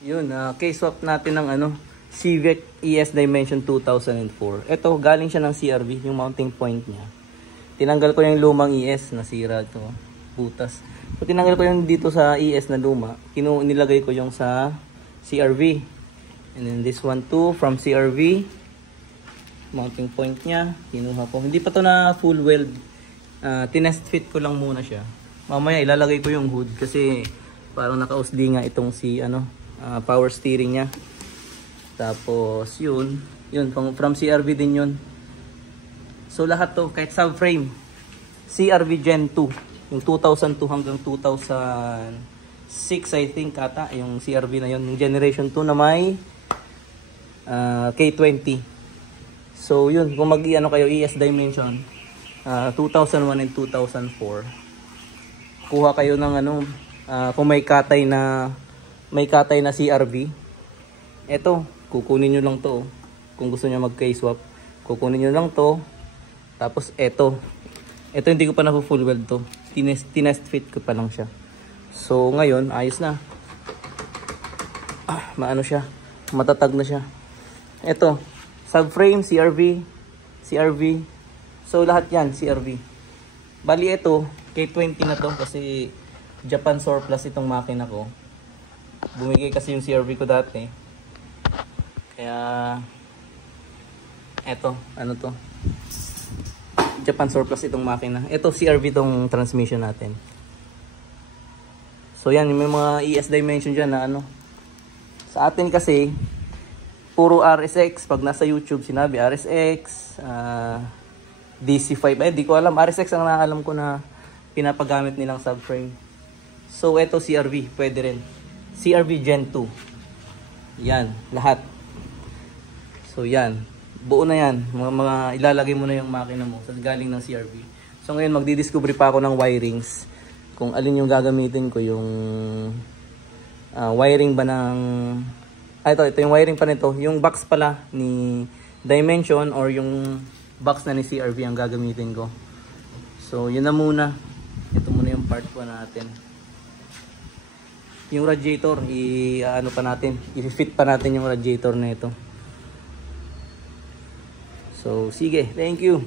Yun, case swap natin ng ano, Civic ES Dimension 2004. Ito, galing siya ng CRV, yung mounting point niya. Tinanggal ko yung lumang ES, nasira ito, butas. So, tinanggal ko yung dito sa ES na luma, nilagay ko yung sa CRV. And then this one too, from CRV. Mounting point niya, kinuha ko. Hindi pa to na full weld. Tinest fit ko lang muna siya. Mamaya ilalagay ko yung hood kasi parang nakausli nga itong si ano, power steering niya. Tapos yun from CRV din yun. So lahat to kahit subframe CRV Gen 2, yung 2002 hanggang 2006 I think ata yung CRV na yun, yung generation 2 na may K20. So yun, kung mag-ano kayo ES Dimension 2001 and 2004, kuha kayo ng ano, kung may katay na CRV. Eto, kukunin nyo lang to. Kung gusto nyo mag case swap, kukunin nyo lang to. Tapos eto hindi ko pa na full weld to, tinest fit ko pa lang siya. So ngayon ayos na, maano siya, matatag na siya. Eto subframe CRV, so lahat yan CRV. Bali ito K20 na to kasi Japan surplus itong makina ko. Bumigay kasi yung CRV ko dati, kaya eto ano to, Japan surplus itong makina. Ito CRV tong transmission natin. So yan, may mga ES Dimension dyan na ano. Sa atin kasi puro RSX. Pag nasa YouTube sinabi RSX, DC5, di ko alam. RSX ang naalam ko na pinapagamit nilang subframe. So ito CRV, pwede rin. CRV Gen 2. Yan, lahat. So yan, buo na yan. Mga ilalagay mo na yung makina mo sa galing ng CRV. So ngayon magdidiscover pa ako ng wirings, kung alin yung gagamitin ko, yung wiring ba ng ito yung wiring pa nito, yung box pala ni Dimension or yung box na ni CRV ang gagamitin ko. So yun na muna. Ito muna yung part 1 natin. Yung radiator, ano pa natin, i-fit pa natin yung radiator na ito. So, sige. Thank you.